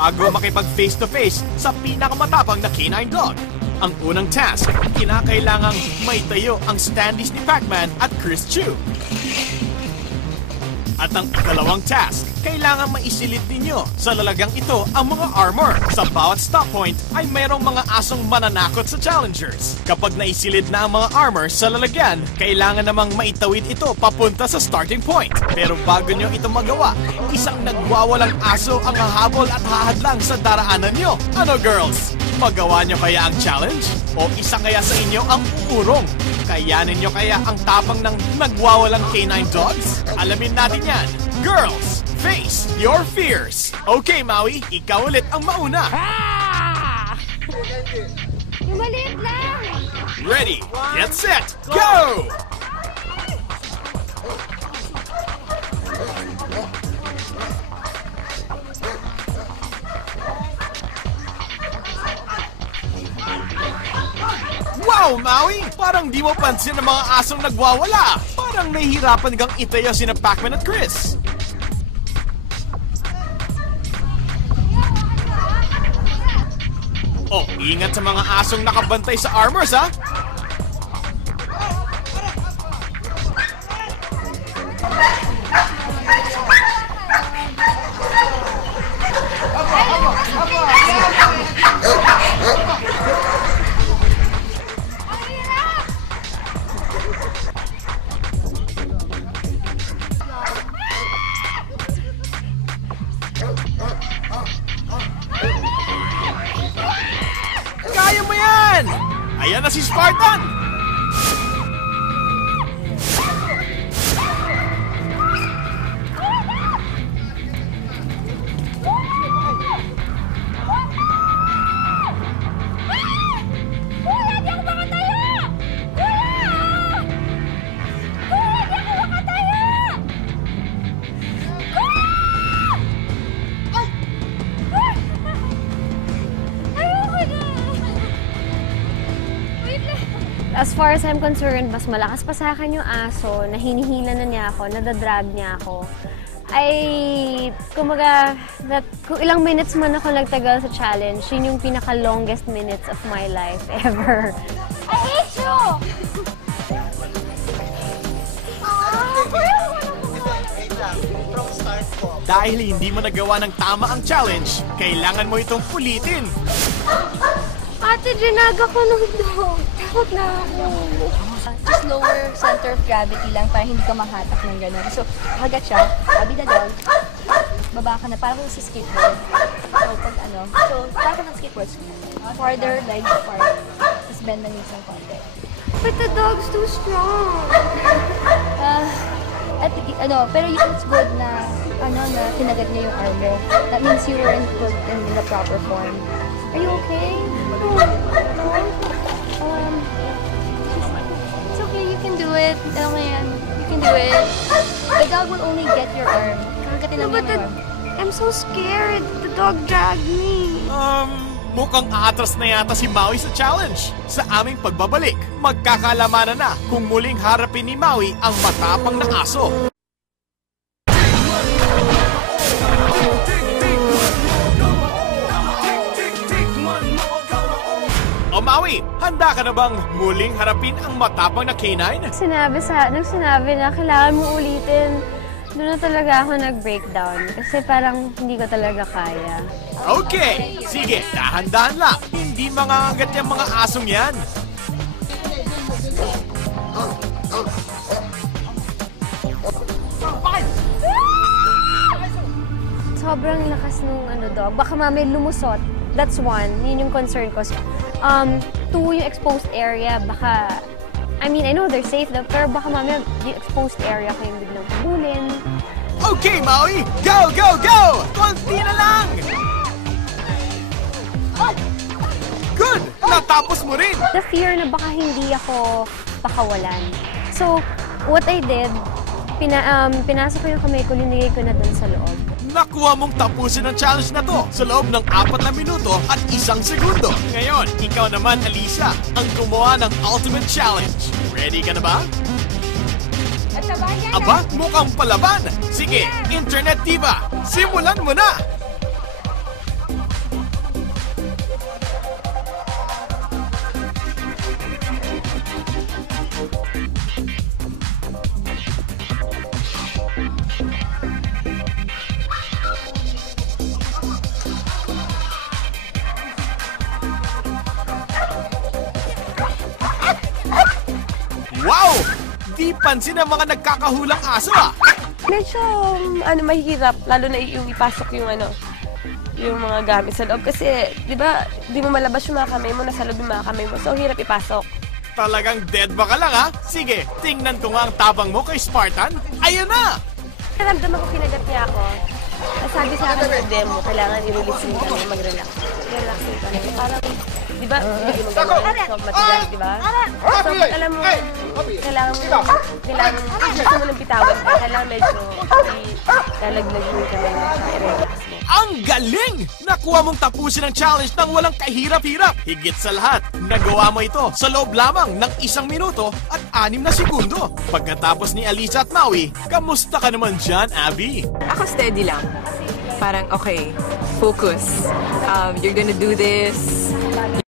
bago makipag face-to-face sa pinakamatapang na canine dog. Ang unang task, kinakailangang maitayo ang standees ni Pac-Man at Chris Chew. At ang ikalawang task, kailangan maisilid ninyo sa lalagang ito ang mga armor. Sa bawat stop point ay mayroong mga asong mananakot sa challengers. Kapag naisilid na ang mga armor sa lalagyan, kailangan namang maitawid ito papunta sa starting point. Pero bago nyo ito magawa, isang nagwawalang aso ang hahabol at hahadlang sa daraanan nyo. Ano girls? Magawa nyo kaya ang challenge? O isa kaya sa inyo ang uurong? Kayanin nyo kaya ang tapang ng nagwawalang canine dogs? Alamin natin yan. Girls, face your fears. Okay, Maui, ikaw ulit ang mauna. Yung maliit lang! Ready, get set, go! Wow, Maui! Parang di mo pansin ang mga asong nagwawala. Parang nahihirapan kang itayo sina Pac-Man at Chris. Oh, ingat sa mga asong nakabantay sa armors, ha? Kaya mo yan! Ayan na si Spartan! As far as I'm concerned, mas malakas pa sa akin yung aso, na hinihila na niya ako, nadadrag niya ako. Kumaga, kung ilang minutes man ako nagtagal sa challenge, yun yung pinaka-longest minutes of my life ever. I hate you! Dahil hindi mo nagawa ng tama ang challenge, kailangan mo itong ulitin. Ate, dinaga ko ng dog. Takot na ako. Just lower center of gravity lang para hindi ka mahatak ng gano'n. So, hagat siya, tabi na down, baba ka na, parang sa skateboard. So, pag ano, so, parang ng skateboard, farther, legs apart, tapos bend na ng konti. But the dog's too strong. Pero it's good na, na kinagat niya yung arm mo. That means you were in the proper form. Are you okay? It's okay, you can do it. Okay, you can do it. The dog will only get your arm. Kakagatin lang But yung arm. I'm so scared. The dog dragged me. Mukhang aatras na yata si Maui sa challenge. Sa aming pagbabalik, magkakalamanan na kung muling harapin ni Maui ang matapang na aso. O Maui, handa ka na bang muling harapin ang matapang na canine? Nung sinabi na kailangan mo ulitin, doon na talaga ako nag-breakdown. Kasi parang hindi ko talaga kaya. Okay, sige, dahan-dahan lang. Hindi mangangagat yung mga asong yan. Sobrang lakas nung dog. Baka mamay lumusot. That's one. Yun yung concern ko. Two, yung exposed area. Baka, I know they're safe though, pero baka mamaya yung exposed area ko yung biglang pabulin. Okay, Maui! Go, go, go! Konti na lang! Good! Natapos mo rin! The fear na baka hindi ako pakawalan. So, what I did, pinasok ko yung kamay ko, linigay ko na dun sa loob. Nakuha mong tapusin ang challenge na to sa loob ng 4 na minuto at 1 segundo. Ngayon, ikaw naman, Alicia, ang gumawa ng Ultimate Challenge. Ready ka na ba? Aba, mukhang palaban! Sige, Internet Diva, simulan mo na! Wow! Di pansin ang mga nagkakahulang aso ah! Medyo, mahirap. Lalo na yung ipasok yung yung mga gamit sa loob. Kasi, di ba, di mo malabas yung mga kamay mo, nasa loob yung mga kamay mo. So, hirap ipasok. Talagang dead ba ka lang ha? Sige, tingnan ko nga ang tabang mo kay Spartan. Ayun na! Naramdaman ko kinagat niya ako. Sabi sa akin ng demo, kailangan i-release yung kami, mag-relax. Relaxing kami. Parang, di ba, hindi mo gano'n. So, matigas, di ba? So, pag alam mo, kailangan gusto mo ng bitawan, kailangan medyo lalaglag mo yung kamay mo, i-relax mo. Ang galing! Nakuha mong tapusin ang challenge nang walang kahirap-hirap. Higit sa lahat, nagawa mo ito sa loob lamang ng 1 minuto at 6 na segundo. Pagkatapos ni Alisa at Maui, kamusta ka naman dyan, Abby? Ako steady lang. Parang, okay, focus. You're gonna do this.